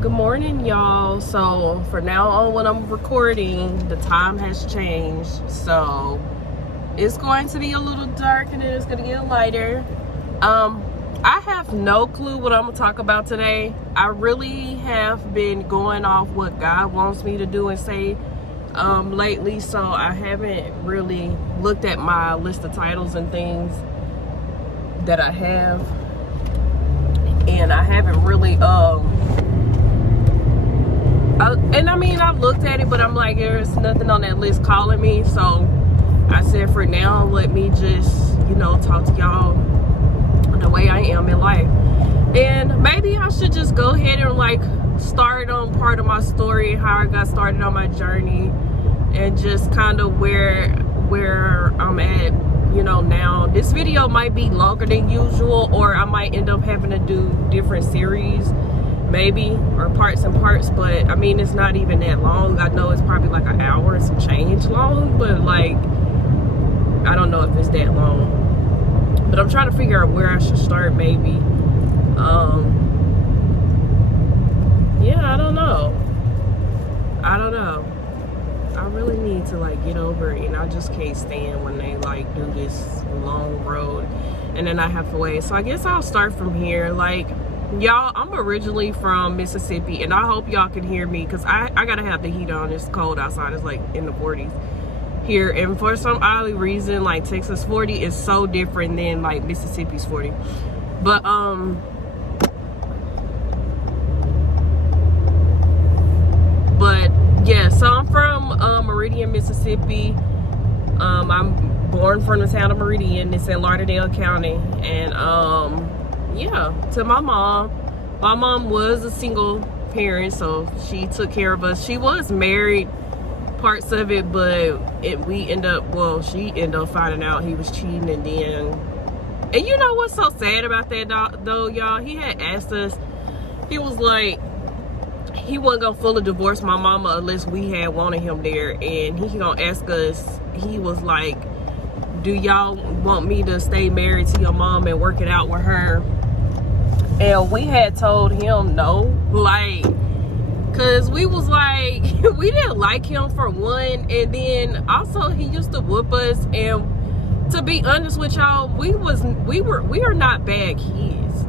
Good morning, y'all. So for now on when I'm recording, the time has changed, so it's going to be a little dark and then it's going to get lighter. I have no clue what I'm gonna talk about today. I really have been going off what God wants me to do and say lately, so I haven't really looked at my list of titles and things that I have, and I haven't really I've looked at it, but I'm like, there's nothing on that list calling me. So I said, for now, let me just, talk to y'all the way I am in life. And maybe I should just go ahead and start on part of my story, how I got started on my journey, and just kind of where I'm at, now. This video might be longer than usual, or I might end up having to do different series, maybe, or parts and parts, but I mean, it's not even that long. I know it's probably like an hour and some change long, but I don't know if it's that long. But I'm trying to figure out where I should start, maybe. Yeah, I don't know. I really need to get over it, and I just can't stand when they do this long road and then I have to wait. So I guess I'll start from here. Y'all, I'm originally from Mississippi, and I hope y'all can hear me because I gotta have the heat on. It's cold outside. It's in the 40s here, and for some odd reason, Texas 40 is so different than Mississippi's 40. But yeah, so I'm from Meridian, Mississippi. I'm born from the town of Meridian. It's in Lauderdale County, and yeah, to my mom was a single parent, so she took care of us. She was married parts of it, but she ended up finding out he was cheating, and you know what's so sad about that though, y'all? He had asked us, he was like, he wasn't gonna fully divorce my mama unless we had wanted him there, and he gonna ask us, he was like, do y'all want me to stay married to your mom and work it out with her? And we had told him no, cause we was we didn't like him for one, and then also he used to whoop us. And to be honest with y'all, we are not bad kids.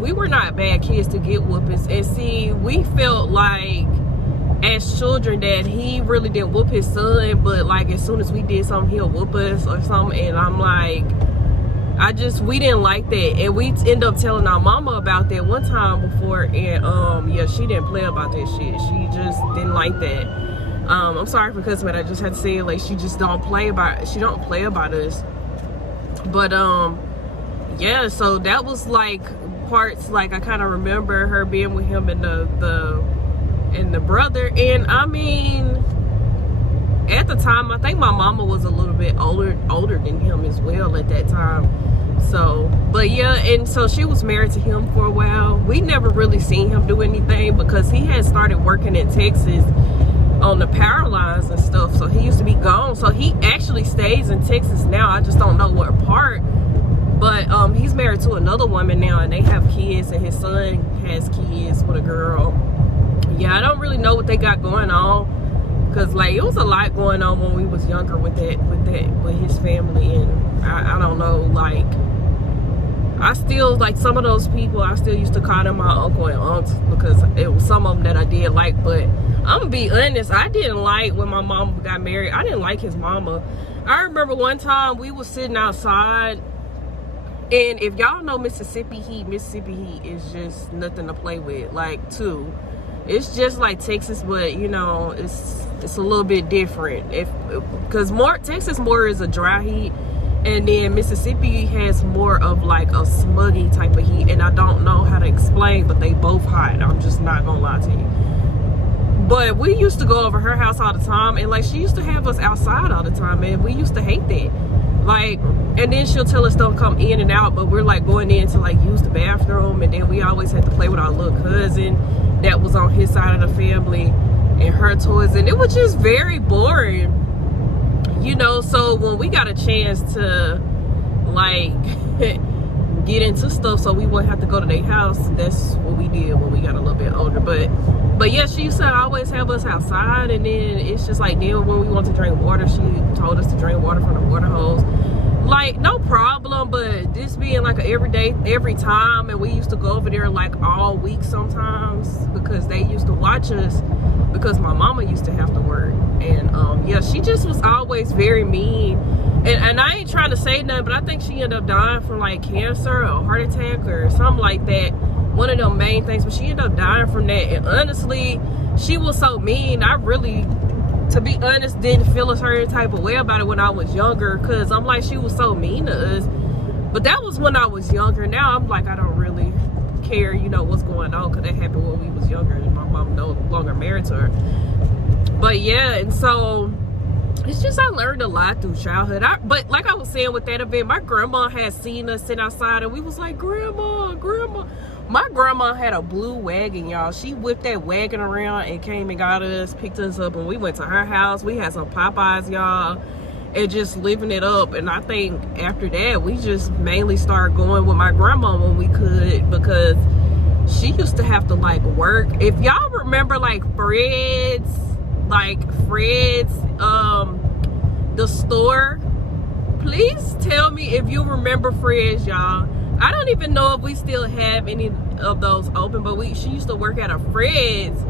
We were not bad kids to get whoopings. And see, we felt as children that he really didn't whoop his son, but as soon as we did something, he'll whoop us or something. And I'm we didn't like that, and we end up telling our mama about that one time before, and yeah, she didn't play about that shit. She just didn't like that. I'm sorry for cussing, but I just had to say it. She just don't play about us. But yeah, so that was parts I kind of remember her being with him and the brother. And I mean, at the time, I think my mama was a little bit older than him as well at that time. So, but yeah, and so she was married to him for a while. We never really seen him do anything because he had started working in Texas on the power lines and stuff. So he used to be gone. So he actually stays in Texas now. I just don't know what part. But he's married to another woman now, and they have kids, and his son has kids with a girl. Yeah, I don't really know what they got going on. Cause it was a lot going on when we was younger with his family, and I don't know, I still some of those people, I still used to call them my uncle and aunts because it was some of them that I did like. But I'm gonna be honest, I didn't like when my mama got married. I didn't like his mama. I remember one time we was sitting outside, and if y'all know Mississippi heat is just nothing to play with. It's just like Texas, but it's a little bit different. Because Texas more is a dry heat, and then Mississippi has more of a smuggy type of heat, and I don't know how to explain, but they both hot. I'm just not gonna lie to you. But we used to go over her house all the time, and she used to have us outside all the time, and we used to hate that. And then she'll tell us don't come in and out, but we're going in to use the bathroom, and then we always had to play with our little cousin that was on his side of the family and her toys, and it was just very boring, so when we got a chance to get into stuff so we wouldn't have to go to their house. That's what we did when we got a little bit older. But yeah, she used to always have us outside, and then it's just like, then when we want to drink water, she told us to drink water from the water hose. Like, no problem, but this being like a every time, and we used to go over there like all week sometimes because they used to watch us because my mama used to have to work. And yeah, she just was always very mean. And I ain't trying to say nothing, but I think she ended up dying from like cancer or heart attack or something like that. One of them main things, but she ended up dying from that. And honestly, she was so mean. I really, to be honest, didn't feel a certain type of way about it when I was younger, because I'm like, she was so mean to us. But that was when I was younger. Now I'm like, I don't really care, you know, what's going on, because that happened when we was younger and my mom no longer married to her. But yeah, and so it's just, I learned a lot through childhood. But like I was saying with that event, my grandma had seen us sit outside and we was like, grandma. My grandma had a blue wagon, y'all. She whipped that wagon around and came and got us, picked us up, and we went to her house. We had some Popeyes, y'all, and just living it up. And I think after that, we just mainly started going with my grandma when we could, because she used to have to like work. If y'all remember like Fred's, the store, please tell me if you remember Fred's, y'all. I don't even know if we still have any of those open, but she used to work at a Fred's.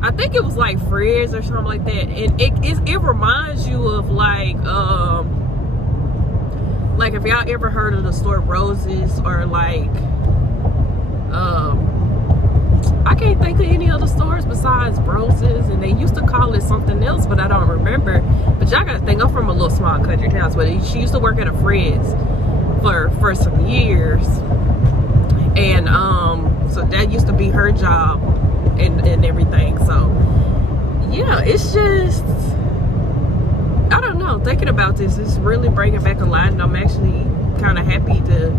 I think it was like Fred's or something like that. And it reminds you of like if y'all ever heard of the store Roses, or like I can't think of any other stores besides Roses, and they used to call it something else, but I don't remember. But y'all gotta think, I'm from a little small country town, but she used to work at a Fred's for some years, and so that used to be her job and everything. So yeah, it's just, I don't know, thinking about this, it's really bringing back a lot, and I'm actually kind of happy to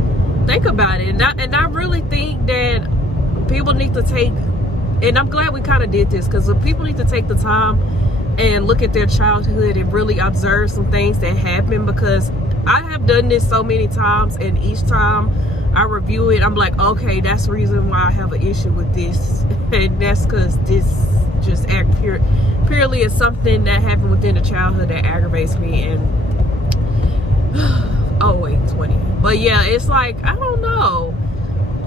think about it. And I really think that people need to take, and I'm glad we kind of did this, because people need to take the time and look at their childhood and really observe some things that happen, because I have done this so many times, and each time I review it, I'm like, okay, that's the reason why I have an issue with this, and that's because this just purely is something that happened within the childhood that aggravates me. And oh wait, 20. But yeah, it's like, I don't know.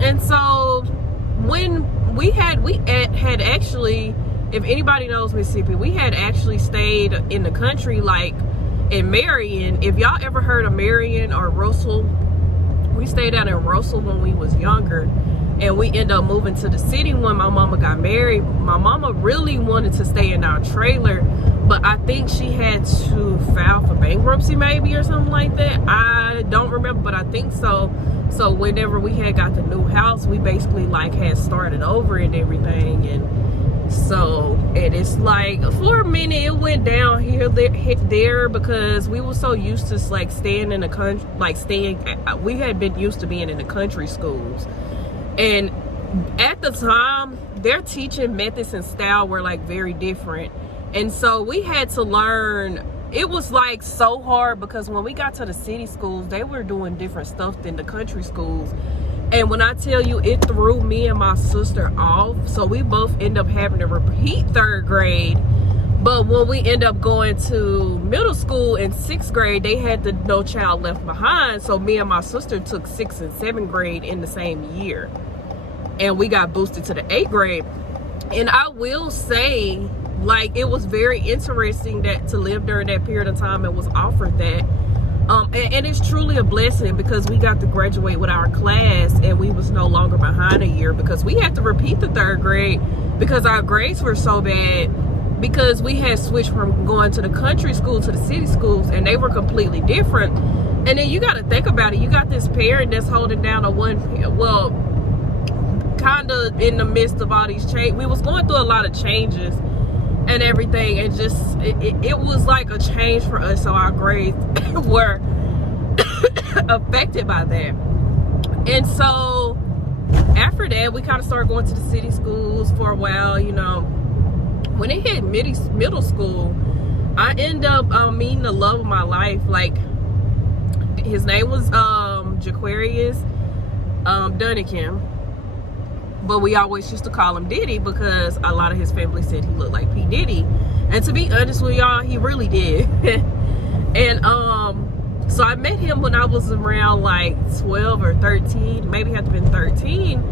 And so when we had actually, if anybody knows Mississippi, we had actually stayed in the country, like in Marion. If y'all ever heard of Marion or Russell, we stayed out in Russell when we was younger, and we ended up moving to the city when my mama got married. My mama really wanted to stay in our trailer, but I think she had to file for bankruptcy maybe or something like that. I don't remember, but I think so. So whenever we had got the new house, we basically like had started over and everything. And so, and it's like for a minute it went down here there, because we were so used to like staying in the country, we had been used to being in the country schools, and at the time their teaching methods and style were like very different. And so we had to learn. It was like so hard, because when we got to the city schools, they were doing different stuff than the country schools. And when I tell you, it threw me and my sister off. So we both end up having to repeat 3rd grade. But when we end up going to middle school in 6th grade, they had the No Child Left Behind. So me and my sister took 6th and 7th grade in the same year. And we got boosted to the 8th grade. And I will say, like, it was very interesting to live during that period of time and was offered that. And it's truly a blessing, because we got to graduate with our class, and we was no longer behind a year, because we had to repeat the 3rd grade because our grades were so bad, because we had switched from going to the country school to the city schools, and they were completely different. And then you got to think about it. You got this parent that's holding down kind of in the midst of all these change. We was going through a lot of changes and everything, and just it was like a change for us, so our grades were affected by that. And so after that, we kind of started going to the city schools for a while. You know, when it hit middle school, I ended up meeting the love of my life. Like, his name was Jaquarius, Dunnican. But we always used to call him Diddy because a lot of his family said he looked like P. Diddy. And to be honest with y'all, he really did. And so I met him when I was around like 12 or 13, maybe had to been 13.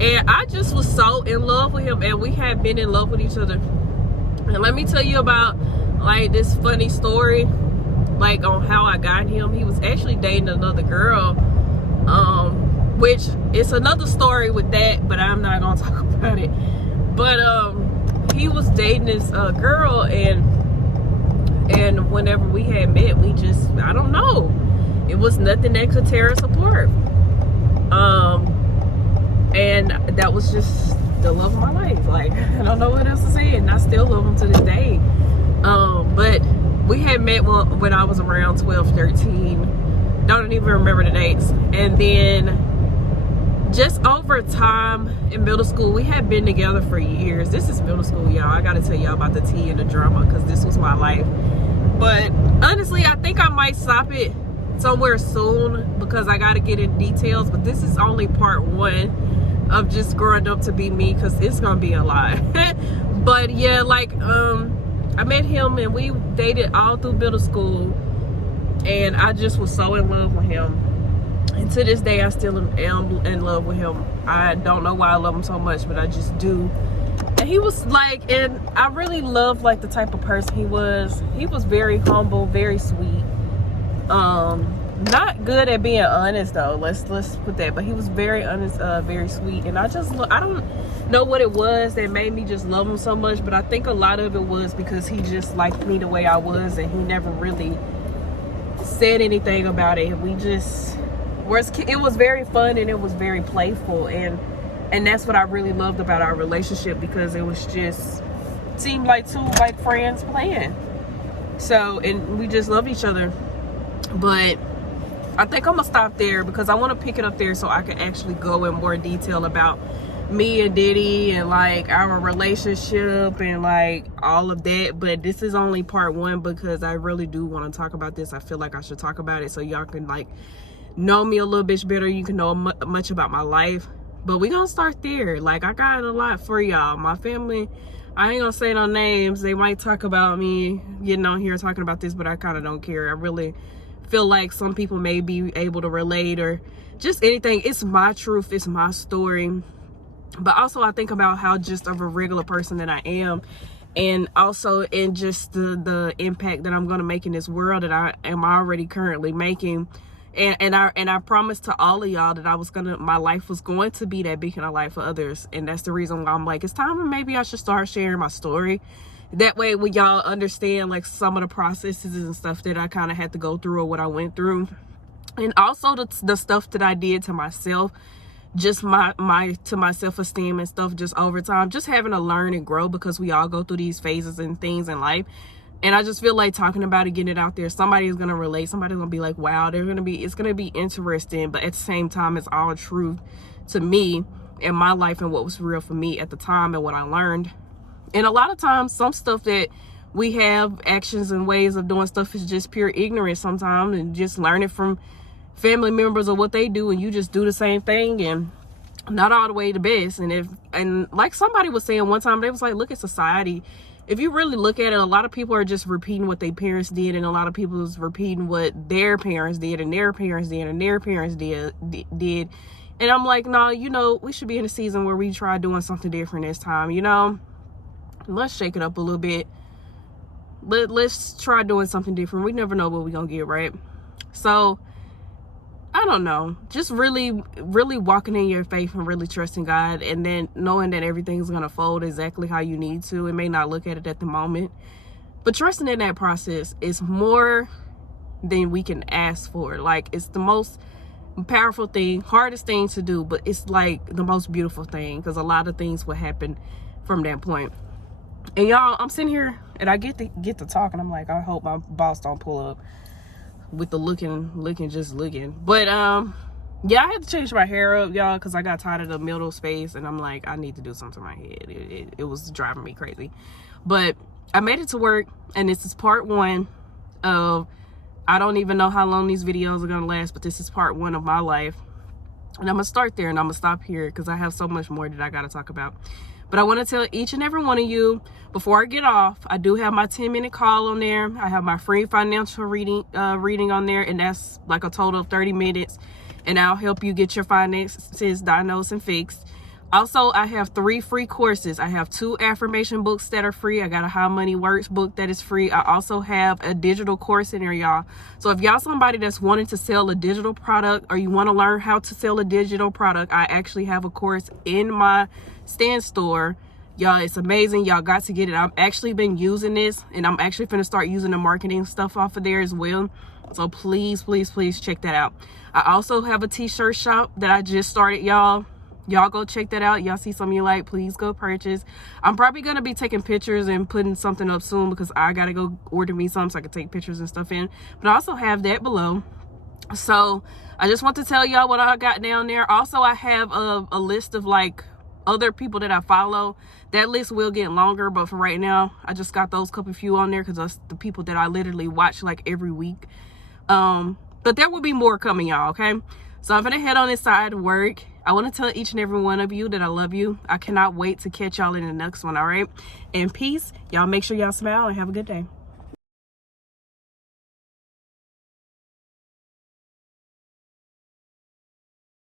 And I just was so in love with him, and we had been in love with each other. And let me tell you about like this funny story, like on how I got him. He was actually dating another girl, which it's another story with that, but I'm not gonna talk about it. But he was dating this girl, and whenever we had met, we just, I don't know, it was nothing that could tear us apart. And that was just the love of my life. Like, I don't know what else to say, and I still love him to this day. But we had met when I was around 12, 13. Don't even remember the dates. And then just over time in middle school, we had been together for years. This is middle school, y'all. I gotta tell y'all about the tea and the drama, because this was my life. But honestly, I think I might stop it somewhere soon because I gotta get in details. But this is only part one of just growing up to be me, because it's gonna be a lot. But yeah, like I met him and we dated all through middle school, and I just was so in love with him. And to this day, I still am in love with him. I don't know why I love him so much, but I just do. And he was like, and I really loved like the type of person he was. He was very humble, very sweet. Not good at being honest though. Let's put that. But he was very honest, very sweet. And I don't know what it was that made me just love him so much, but I think a lot of it was because he just liked me the way I was, and he never really said anything about it. We just it was very fun, and it was very playful, and that's what I really loved about our relationship, because it was just seemed like two like friends playing. So, and we just love each other. But I think I'm gonna stop there because I want to pick it up there so I can actually go in more detail about me and Diddy and like our relationship and like all of that. But this is only part one because I really do want to talk about this. I feel like I should talk about it so y'all can like know me a little bit better. You can know much about my life. But we gonna start there. Like, I got a lot for y'all. My family, I ain't gonna say no names. They might talk about me getting on here talking about this, but I kind of don't care. I really feel like some people may be able to relate or just anything. It's my truth, it's my story. But also I think about how just of a regular person that I am, and also in just the impact that I'm going to make in this world that I am already currently making. And I promised to all of y'all that my life was going to be that beacon of light for others. And that's the reason why I'm like, it's time, and maybe I should start sharing my story. That way, when y'all understand like some of the processes and stuff that I kind of had to go through or what I went through, and also the stuff that I did to myself, just my self-esteem and stuff, just over time, just having to learn and grow, because we all go through these phases and things in life. And I just feel like talking about it, getting it out there, somebody's gonna relate. Somebody's gonna be like, wow, it's gonna be interesting, but at the same time, it's all truth to me in my life and what was real for me at the time and what I learned. And a lot of times, some stuff that we have, actions and ways of doing stuff, is just pure ignorance sometimes, and just learning from family members or what they do, and you just do the same thing, and not all the way the best. And like somebody was saying one time, they was like, look at society. If you really look at it, a lot of people are just repeating what their parents did, and a lot of people is repeating what their parents did, and their parents did, and their parents did. And I'm like, no, we should be in a season where we try doing something different this time, Let's shake it up a little bit. Let's try doing something different. We never know what we're gonna get, right? So I don't know, just really, really walking in your faith and really trusting God, and then knowing that everything's gonna fold exactly how you need to. It may not look at it at the moment, but trusting in that process is more than we can ask for. Like, it's the most powerful thing, hardest thing to do, but it's like the most beautiful thing, because a lot of things will happen from that point. And y'all, I'm sitting here and I get to talking. I'm like, I hope my boss don't pull up with the looking. But yeah, I had to change my hair up, y'all, because I got tired of the middle space, and I'm like, I need to do something to my head. It was driving me crazy. But I made it to work, and this is part one of, I don't even know how long these videos are gonna last, but this is part one of my life. And I'm gonna start there and I'm gonna stop here because I have so much more that I gotta talk about. But I want to tell each and every one of you, before I get off, I do have my 10-minute call on there. I have my free financial reading on there, and that's like a total of 30 minutes. And I'll help you get your finances diagnosed and fixed. Also, I have 3 free courses. I have 2 affirmation books that are free. I got a How Money Works book that is free. I also have a digital course in there, y'all. So if y'all somebody that's wanting to sell a digital product, or you want to learn how to sell a digital product, I actually have a course in my stand store. Y'all, it's amazing. Y'all got to get it. I've actually been using this, and I'm actually going to start using the marketing stuff off of there as well. So please, please, please check that out. I also have a t-shirt shop that I just started, y'all. Y'all go check that out. Y'all see something you like, please go purchase. I'm probably going to be taking pictures and putting something up soon because I got to go order me some so I can take pictures and stuff in. But I also have that below. So I just want to tell y'all what I got down there. Also, I have a list of like other people that I follow. That list will get longer, but for right now, I just got those couple few on there because that's the people that I literally watch like every week. But there will be more coming, y'all, okay? So I'm gonna head on inside to work. I want to tell each and every one of you that I love you. I cannot wait to catch y'all in the next one, all right? And peace. Y'all make sure y'all smile and have a good day.